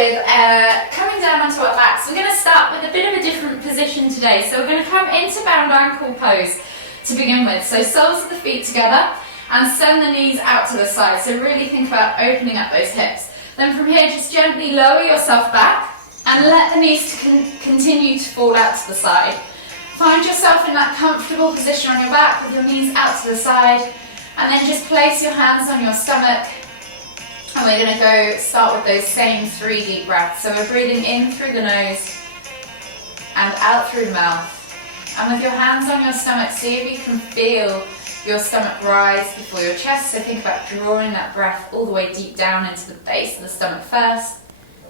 with coming down onto our backs. We're going to start with a bit of a different position today. So we're going to come into bound ankle pose to begin with. So soles of the feet together and send the knees out to the side. So really think about opening up those hips. Then from here, just gently lower yourself back and let the knees continue to fall out to the side. Find yourself in that comfortable position on your back with your knees out to the side, and then just place your hands on your stomach. And we're going to start with those same 3 deep breaths. So we're breathing in through the nose and out through the mouth. And with your hands on your stomach, see if you can feel your stomach rise before your chest. So think about drawing that breath all the way deep down into the base of the stomach first,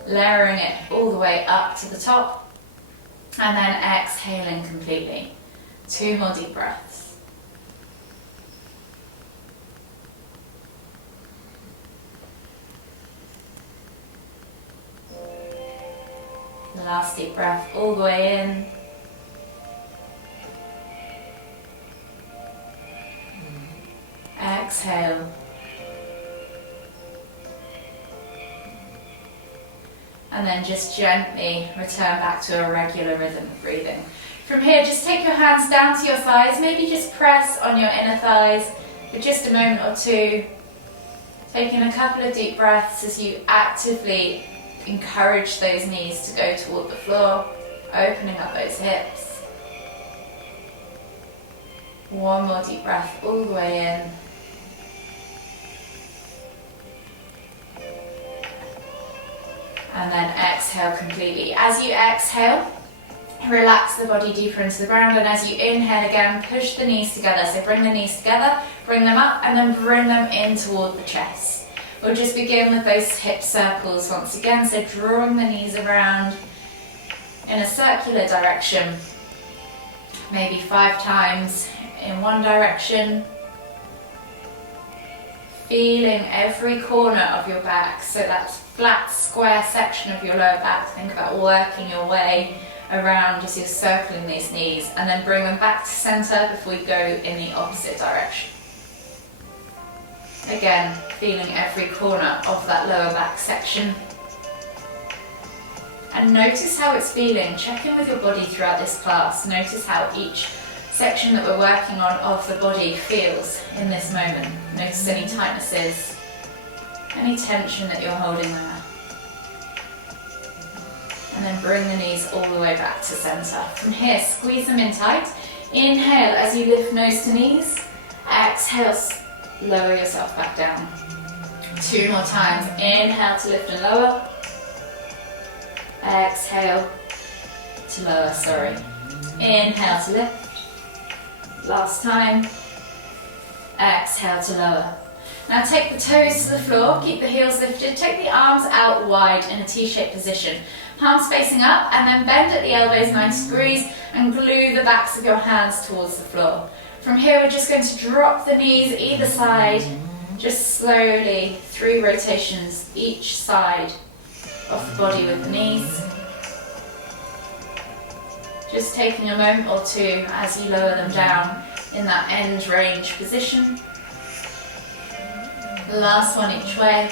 layering it all the way up to the top, and then exhaling completely. 2 more deep breaths. The last deep breath all the way in. Exhale. And then just gently return back to a regular rhythm of breathing. From here, just take your hands down to your thighs. Maybe just press on your inner thighs for just a moment or two. Taking a couple of deep breaths as you actively encourage those knees to go toward the floor, opening up those hips. 1 more deep breath all the way in. And then exhale completely. As you exhale, relax the body deeper into the ground, and as you inhale again, push the knees together. So bring the knees together, bring them up, and then bring them in toward the chest. We'll just begin with those hip circles once again, so drawing the knees around in a circular direction, maybe 5 times in one direction. Feeling every corner of your back, so that flat square section of your lower back. Think about working your way around as you're circling these knees, and then bring them back to center before you go in the opposite direction. Again, feeling every corner of that lower back section. And notice how it's feeling. Check in with your body throughout this class. Notice how each section that we're working on of the body feels in this moment. Notice any tightnesses, any tension that you're holding there. And then bring the knees all the way back to center. From here, squeeze them in tight. Inhale as you lift nose to knees. Exhale, lower yourself back down. 2 more times. Inhale to lift and lower. Exhale to lower, sorry. Inhale to lift. Last time. Exhale to lower. Now take the toes to the floor, keep the heels lifted, take the arms out wide in a T-shaped position. Palms facing up, and then bend at the elbows 90 degrees and glue the backs of your hands towards the floor. From here, we're just going to drop the knees either side, just slowly, 3 rotations each side of the body with the knees. Just taking a moment or 2 as you lower them down in that end range position. The last one each way.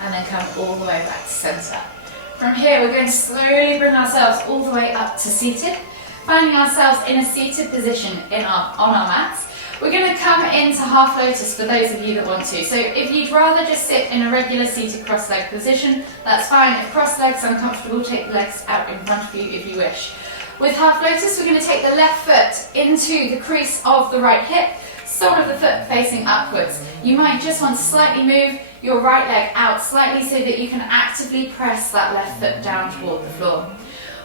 And then come all the way back to center. From here, we're going to slowly bring ourselves all the way up to seated, finding ourselves in a seated position on our mats. We're going to come into half lotus for those of you that want to. So if you'd rather just sit in a regular seated cross-legged position, that's fine. If cross-legs are uncomfortable, take the legs out in front of you if you wish. With half lotus, we're going to take the left foot into the crease of the right hip, sole of the foot facing upwards. You might just want to slightly move your right leg out slightly so that you can actively press that left foot down toward the floor.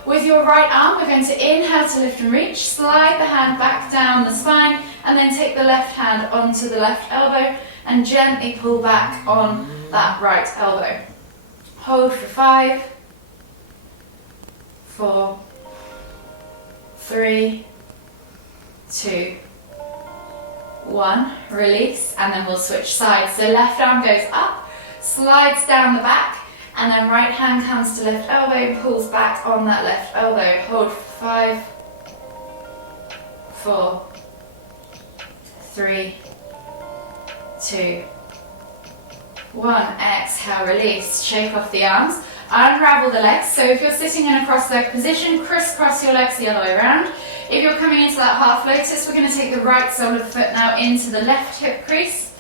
With your right arm, we're going to inhale to lift and reach, slide the hand back down the spine, and then take the left hand onto the left elbow and gently pull back on that right elbow. Hold for 5, 4, 3, 2, 1. Release, and then we'll switch sides. So left arm goes up, slides down the back, and then right hand comes to left elbow, pulls back on that left elbow. Hold for 5, 4, 3, 2, 1. Exhale, release. Shake off the arms. Unravel the legs. So if you're sitting in a cross-leg position, crisscross your legs the other way around. If you're coming into that half lotus, we're going to take the right sole of the foot now into the left hip crease.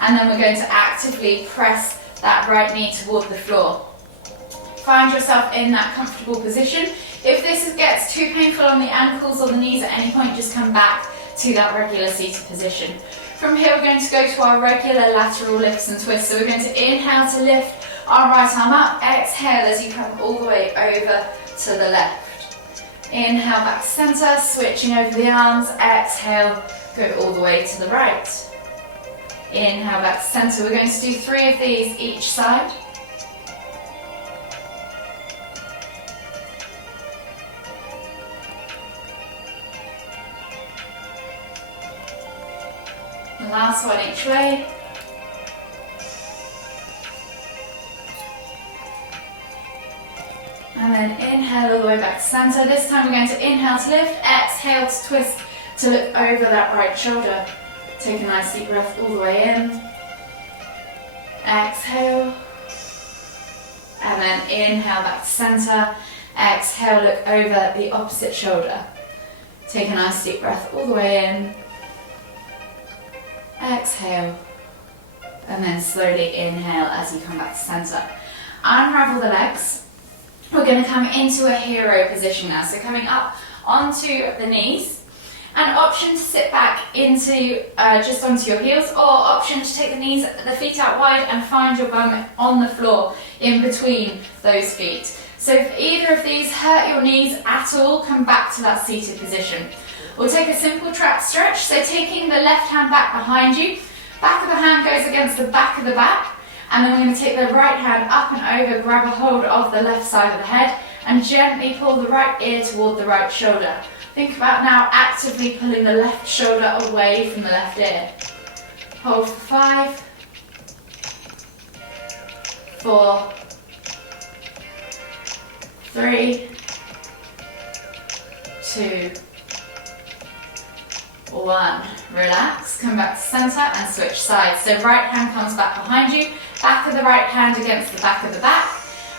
And then we're going to actively press that right knee toward the floor. Find yourself in that comfortable position. If this gets too painful on the ankles or the knees at any point, just come back to that regular seated position. From here, we're going to go to our regular lateral lifts and twists. So we're going to inhale to lift our right arm up. Exhale as you come all the way over to the left. Inhale back to center, switching over the arms. Exhale, go all the way to the right. Inhale back to center. We're going to do 3 of these each side. The last one each way. And then inhale all the way back to center. This time we're going to inhale to lift, exhale to twist to look over that right shoulder. Take a nice deep breath all the way in. Exhale. And then inhale back to center. Exhale, look over the opposite shoulder. Take a nice deep breath all the way in. Exhale. And then slowly inhale as you come back to center. Unravel the legs. We're going to come into a hero position now. So coming up onto the knees. An option to sit back into just onto your heels, or option to take the feet out wide and find your bum on the floor in between those feet. So if either of these hurt your knees at all, come back to that seated position. We'll take a simple trap stretch. So taking the left hand back behind you, back of the hand goes against the back of the back. And then we're going to take the right hand up and over, grab a hold of the left side of the head and gently pull the right ear toward the right shoulder. Think about now actively pulling the left shoulder away from the left ear. Hold for 5, 4, 3, 2, 1. Relax, come back to center and switch sides. So right hand comes back behind you, back of the right hand against the back of the back.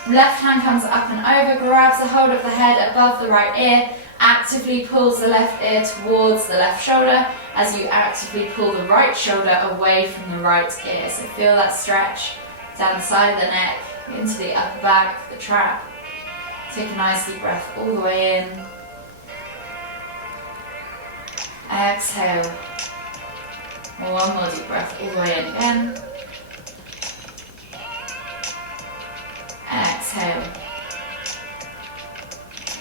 Left hand comes up and over, grabs a hold of the head above the right ear, actively pulls the left ear towards the left shoulder as you actively pull the right shoulder away from the right ear. So feel that stretch down the side of the neck, into the upper back, the trap. Take a nice deep breath all the way in. Exhale. One more deep breath all the way in again. Exhale.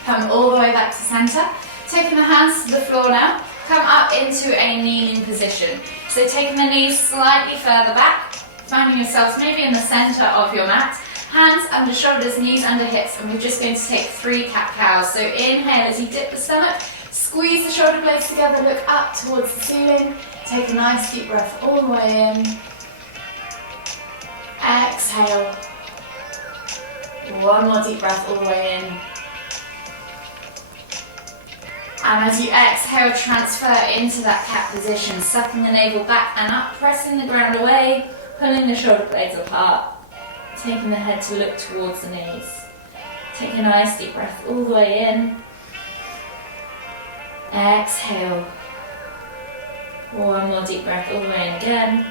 Come all the way back to center. Taking the hands to the floor now. Come up into a kneeling position. So taking the knees slightly further back, finding yourselves maybe in the center of your mat. Hands under shoulders, knees under hips, and we're just going to take 3 cat-cows. So inhale as you dip the stomach, squeeze the shoulder blades together, look up towards the ceiling. Take a nice deep breath all the way in. Exhale. One more deep breath all the way in. And as you exhale, transfer into that cat position, sucking the navel back and up, pressing the ground away, pulling the shoulder blades apart, taking the head to look towards the knees. Take a nice deep breath all the way in. Exhale. One more deep breath all the way in again.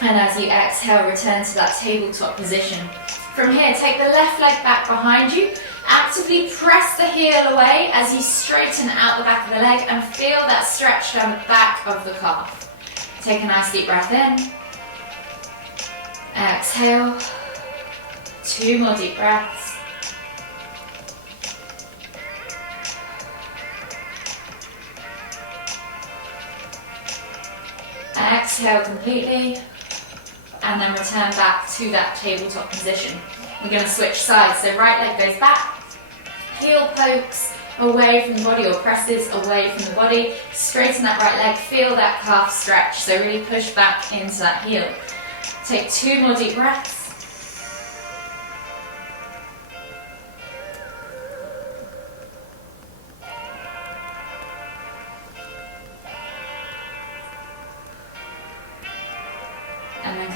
And as you exhale, return to that tabletop position. From here, take the left leg back behind you. Actively press the heel away as you straighten out the back of the leg and feel that stretch down the back of the calf. Take a nice deep breath in. Exhale. 2 more deep breaths. Exhale completely. And then return back to that tabletop position. We're going to switch sides. So right leg goes back, heel pokes away from the body or presses away from the body. Straighten that right leg, feel that calf stretch. So really push back into that heel. Take 2 more deep breaths.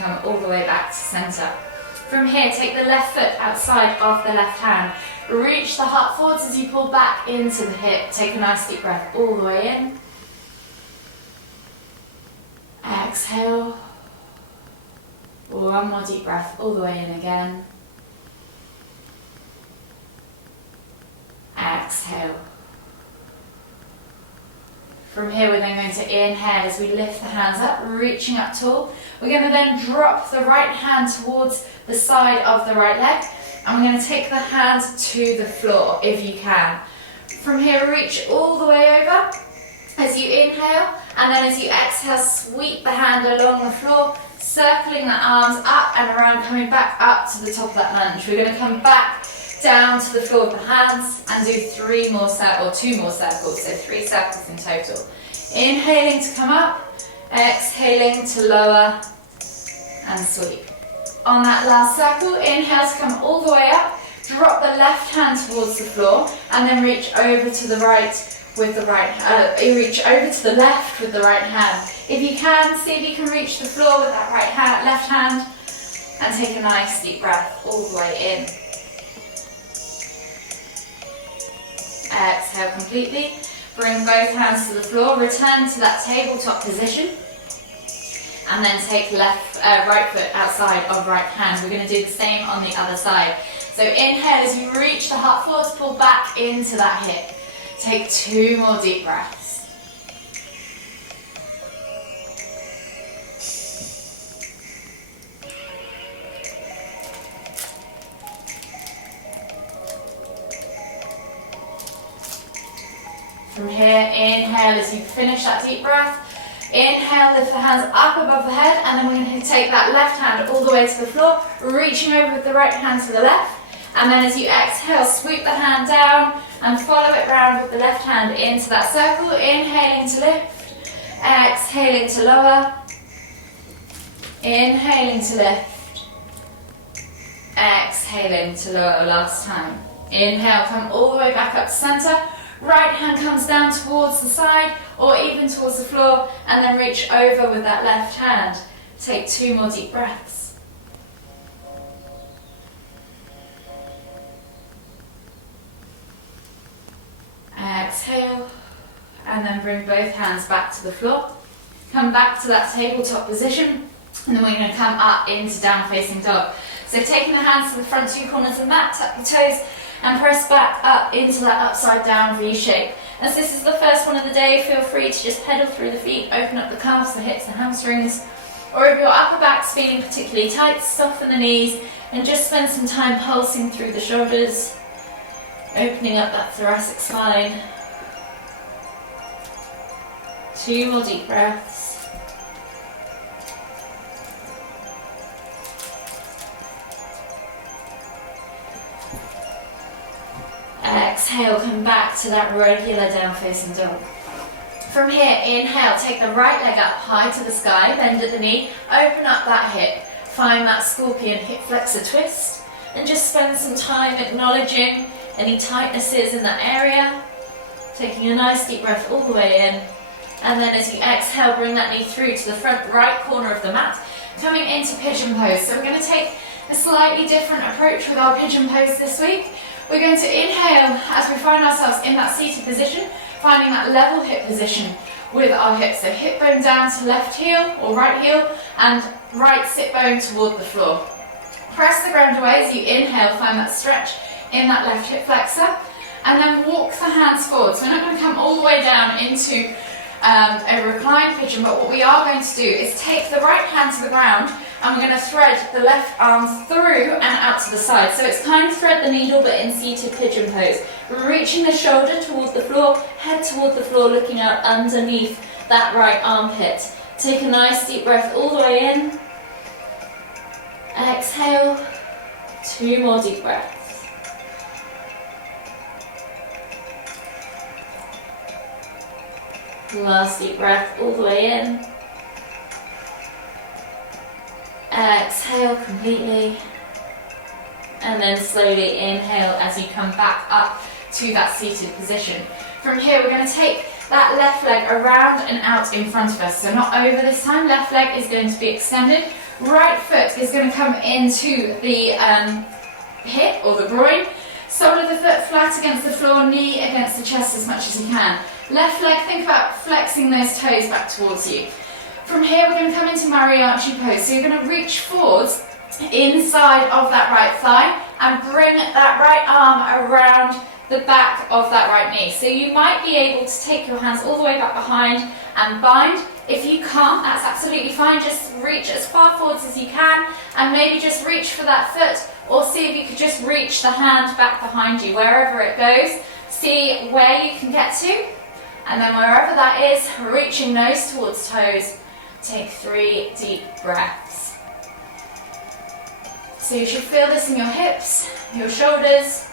come all the way back to center. From here, take the left foot outside of the left hand. Reach the heart forwards as you pull back into the hip. Take a nice deep breath all the way in. Exhale. One more deep breath all the way in again. Exhale. From here, we're then going to inhale as we lift the hands up, reaching up tall. We're going to then drop the right hand towards the side of the right leg. And we're going to take the hand to the floor if you can. From here, reach all the way over as you inhale. And then as you exhale, sweep the hand along the floor, circling the arms up and around, coming back up to the top of that lunge. We're going to come back down to the floor with the hands and do two more circles, so 3 circles in total. Inhaling to come up, exhaling to lower and sweep. On that last circle, inhale to come all the way up, drop the left hand towards the floor and then reach over to the right with the reach over to the left with the right hand. If you can, see if you can reach the floor with that left hand and take a nice deep breath all the way in. Exhale completely. Bring both hands to the floor. Return to that tabletop position. And then take right foot outside of right hand. We're going to do the same on the other side. So inhale as you reach the heart forwards, pull back into that hip. Take 2 more deep breaths. From here, inhale as you finish that deep breath. Inhale, lift the hands up above the head, and then we're going to take that left hand all the way to the floor, reaching over with the right hand to the left. And then as you exhale, sweep the hand down and follow it round with the left hand into that circle. Inhaling to lift, exhaling to lower, inhaling to lift, exhaling to lower last time. Inhale, come all the way back up to center. Right hand comes down towards the side or even towards the floor and then reach over with that left hand. Take 2 more deep breaths. Exhale and then bring both hands back to the floor. Come back to that tabletop position and then we're going to come up into down facing dog. So taking the hands to the front 2 corners of the mat, tuck your toes and press back up into that upside down V shape. As this is the first one of the day, feel free to just pedal through the feet, open up the calves, the hips, the hamstrings. Or if your upper back's feeling particularly tight, soften the knees and just spend some time pulsing through the shoulders, opening up that thoracic spine. 2 more deep breaths. Exhale, come back to that regular down facing dog. From here, inhale, take the right leg up high to the sky, bend at the knee, open up that hip, find that scorpion hip flexor twist, and just spend some time acknowledging any tightnesses in that area, taking a nice deep breath all the way in, and then as you exhale, bring that knee through to the front right corner of the mat, coming into pigeon pose. So we're going to take a slightly different approach with our pigeon pose this week. We're going to inhale as we find ourselves in that seated position, finding that level hip position with our hips. So hip bone down to left heel or right heel and right sit bone toward the floor. Press the ground away as you inhale, find that stretch in that left hip flexor and then walk the hands forward. So we're not going to come all the way down into a reclined pigeon, but what we are going to do is take the right hand to the ground and we're going to thread the left arm through and out to the side. So it's kind of thread the needle but in seated pigeon pose. Reaching the shoulder toward the floor, head toward the floor, looking out underneath that right armpit. Take a nice deep breath all the way in. Exhale, 2 more deep breaths. Last deep breath all the way in. Exhale completely. And then slowly inhale as you come back up to that seated position. From here we're going to take that left leg around and out in front of us. So not over this time, left leg is going to be extended. Right foot is going to come into the hip or the groin. Sole of the foot flat against the floor, knee against the chest as much as you can. Left leg, think about flexing those toes back towards you. From here, we're going to come into mariachi pose. So you're going to reach forwards inside of that right thigh and bring that right arm around the back of that right knee. So you might be able to take your hands all the way back behind and bind. If you can't, that's absolutely fine. Just reach as far forwards as you can and maybe just reach for that foot, or see if you could just reach the hand back behind you, wherever it goes. See where you can get to, and then wherever that is, reaching nose towards toes. Take 3 deep breaths. So you should feel this in your hips, your shoulders.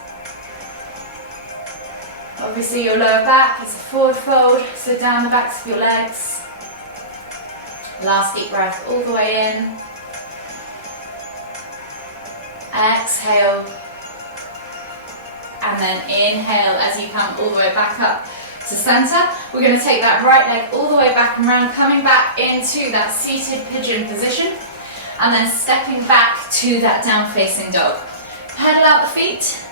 Obviously your lower back is a forward fold, so down the backs of your legs. Last deep breath all the way in. Exhale. And then inhale as you come all the way back up to center. We're going to take that right leg all the way back and round, coming back into that seated pigeon position, and then stepping back to that down facing dog. Pedal out the feet,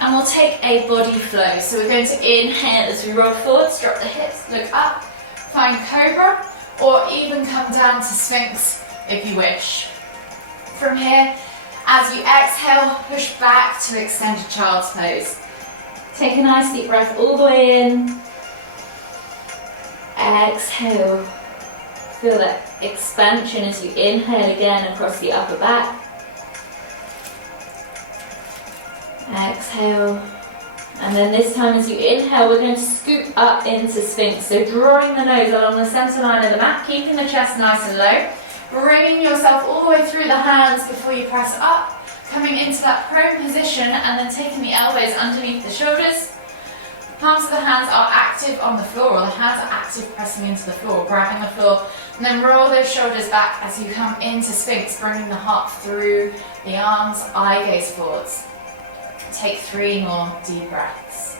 and we'll take a body flow. So we're going to inhale as we roll forwards, drop the hips, look up, find cobra, or even come down to sphinx if you wish. From here, as you exhale, push back to extended child's pose. Take a nice deep breath all the way in. Exhale. Feel that expansion as you inhale again across the upper back. Exhale. And then this time as you inhale, we're going to scoop up into sphinx. So drawing the nose along the center line of the mat, keeping the chest nice and low. Bringing yourself all the way through the hands before you press up. Coming into that prone position and then taking the elbows underneath the shoulders. Palms of the hands are active on the floor, or the hands are active pressing into the floor, grabbing the floor. And then roll those shoulders back as you come into sphinx, bringing the heart through the arms, eye gaze forwards. Take 3 more deep breaths.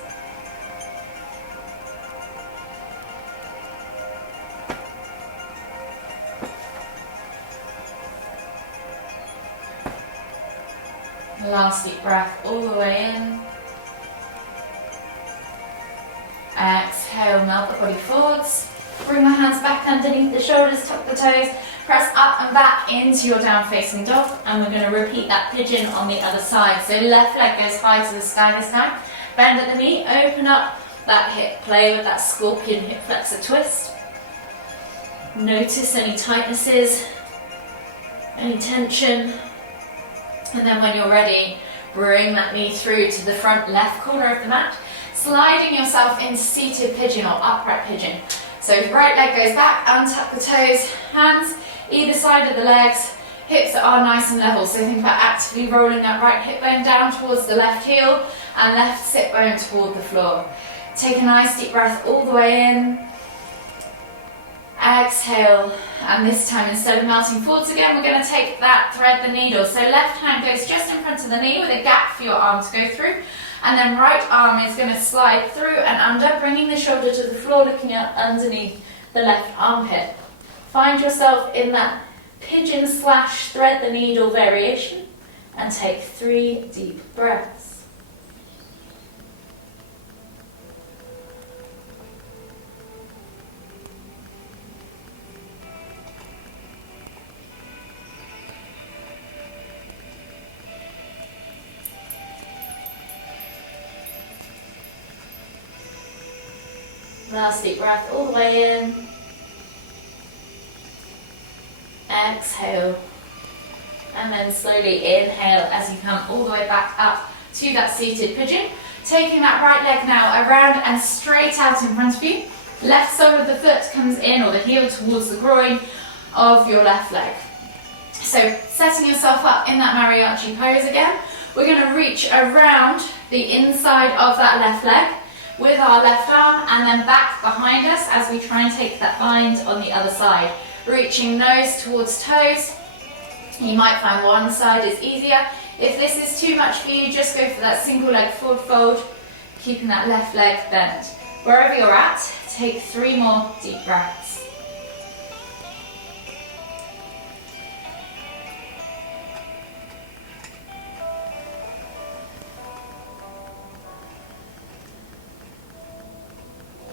Last deep breath all the way in. Exhale, melt the body forwards. Bring the hands back underneath the shoulders, tuck the toes. Press up and back into your down facing dog, and we're going to repeat that pigeon on the other side. So left leg goes high to the sky this time. Bend at the knee, open up that hip, play with that scorpion hip flexor twist. Notice any tightnesses, any tension. And then when you're ready, bring that knee through to the front left corner of the mat, sliding yourself into seated pigeon or upright pigeon. So the right leg goes back, untuck the toes, hands either side of the legs, hips are nice and level. So think about actively rolling that right hip bone down towards the left heel and left sit bone toward the floor. Take a nice deep breath all the way in. Exhale, and this time instead of melting forwards again, we're going to take that thread the needle. So left hand goes just in front of the knee with a gap for your arm to go through, and then right arm is going to slide through and under, bringing the shoulder to the floor, looking up underneath the left armpit. Find yourself in that pigeon / thread the needle variation, and take 3 deep breaths. Last deep breath all the way in. Exhale. And then slowly inhale as you come all the way back up to that seated pigeon. Taking that right leg now around and straight out in front of you. Left sole of the foot comes in, or the heel towards the groin of your left leg. So setting yourself up in that mariachi pose again. We're going to reach around the inside of that left leg with our left arm, and then back behind us as we try and take that bind on the other side. Reaching nose towards toes. You might find one side is easier. If this is too much for you, just go for that single leg forward fold, keeping that left leg bent. Wherever you're at, take 3 more deep breaths.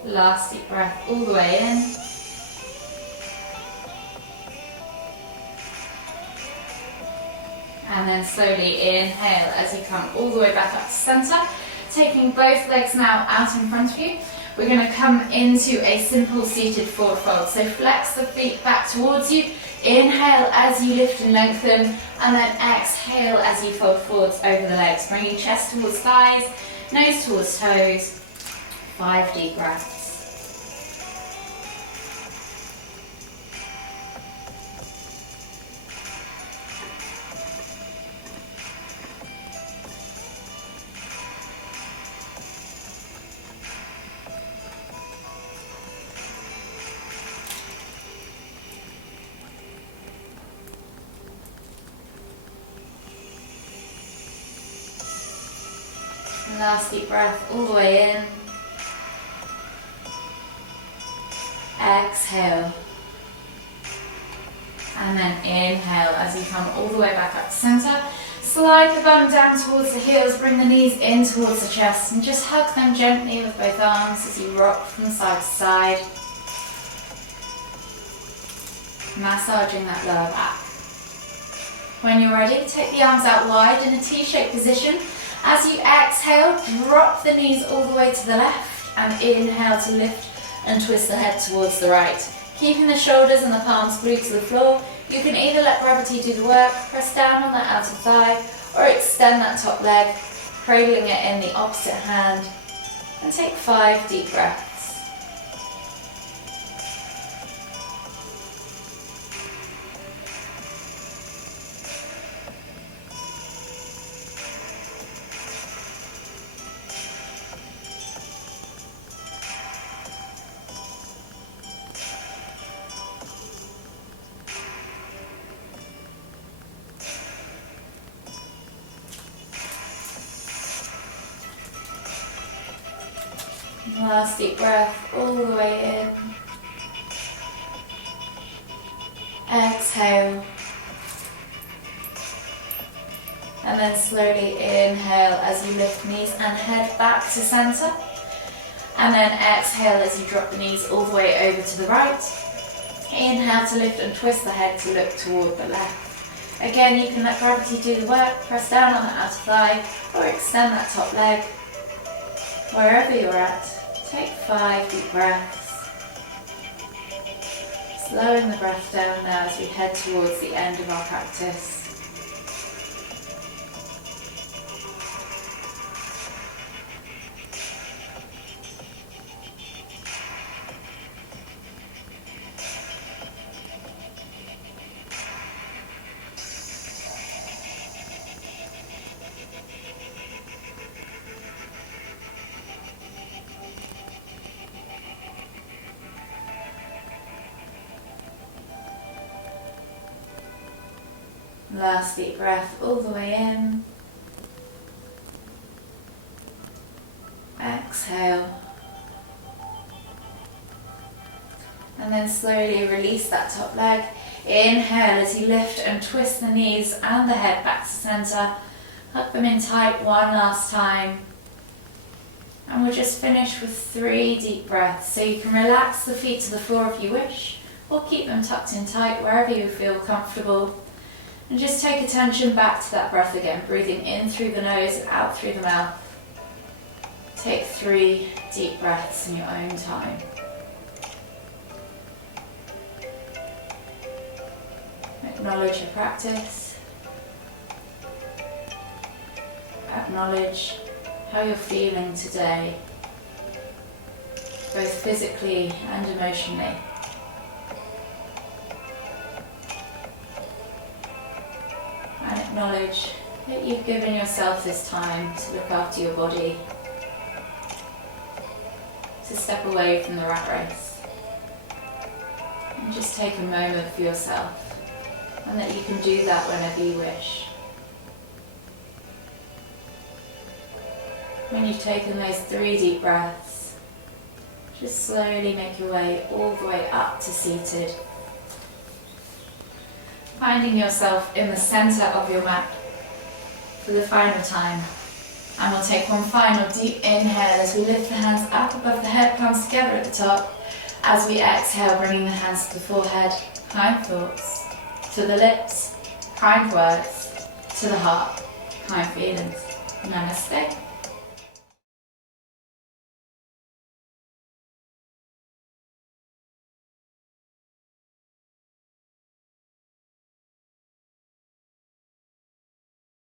Last deep breath all the way in. And then slowly inhale as you come all the way back up to center. Taking both legs now out in front of you. We're going to come into a simple seated forward fold. So flex the feet back towards you. Inhale as you lift and lengthen. And then exhale as you fold forwards over the legs. Bringing chest towards thighs, nose towards toes. 5 deep breaths. Last deep breath all the way in. Exhale. And then inhale as you come all the way back up to center. Slide the bum down towards the heels, bring the knees in towards the chest and just hug them gently with both arms as you rock from side to side. Massaging that lower back. When you're ready, take the arms out wide in a T-shaped position. As you exhale, drop the knees all the way to the left and inhale to lift and twist the head towards the right. Keeping the shoulders and the palms glued to the floor, you can either let gravity do the work, press down on that outer thigh, or extend that top leg, cradling it in the opposite hand, and take 5 deep breaths. Last deep breath all the way in. Exhale. And then slowly inhale as you lift knees and head back to center. And then exhale as you drop the knees all the way over to the right. Inhale to lift and twist the head to look toward the left. Again, you can let gravity do the work. Press down on the outer thigh or extend that top leg. Wherever you're at. Take 5 deep breaths. Slowing the breath down now as we head towards the end of our practice. Last deep breath all the way in. Exhale. And then slowly release that top leg. Inhale as you lift and twist the knees and the head back to center. Hug them in tight one last time. And we'll just finish with 3 deep breaths. So you can relax the feet to the floor if you wish, or keep them tucked in tight wherever you feel comfortable. And just take attention back to that breath again, breathing in through the nose and out through the mouth. Take 3 deep breaths in your own time. Acknowledge your practice. Acknowledge how you're feeling today, both physically and emotionally. And acknowledge that you've given yourself this time to look after your body, to step away from the rat race, and just take a moment for yourself, and that you can do that whenever you wish. When you've taken those 3 deep breaths, just slowly make your way all the way up to seated. Finding yourself in the center of your mat for the final time. And we'll take one final deep inhale as we lift the hands up above the head, palms together at the top. As we exhale, bringing the hands to the forehead, kind thoughts, to the lips, kind words, to the heart, kind feelings. Namaste.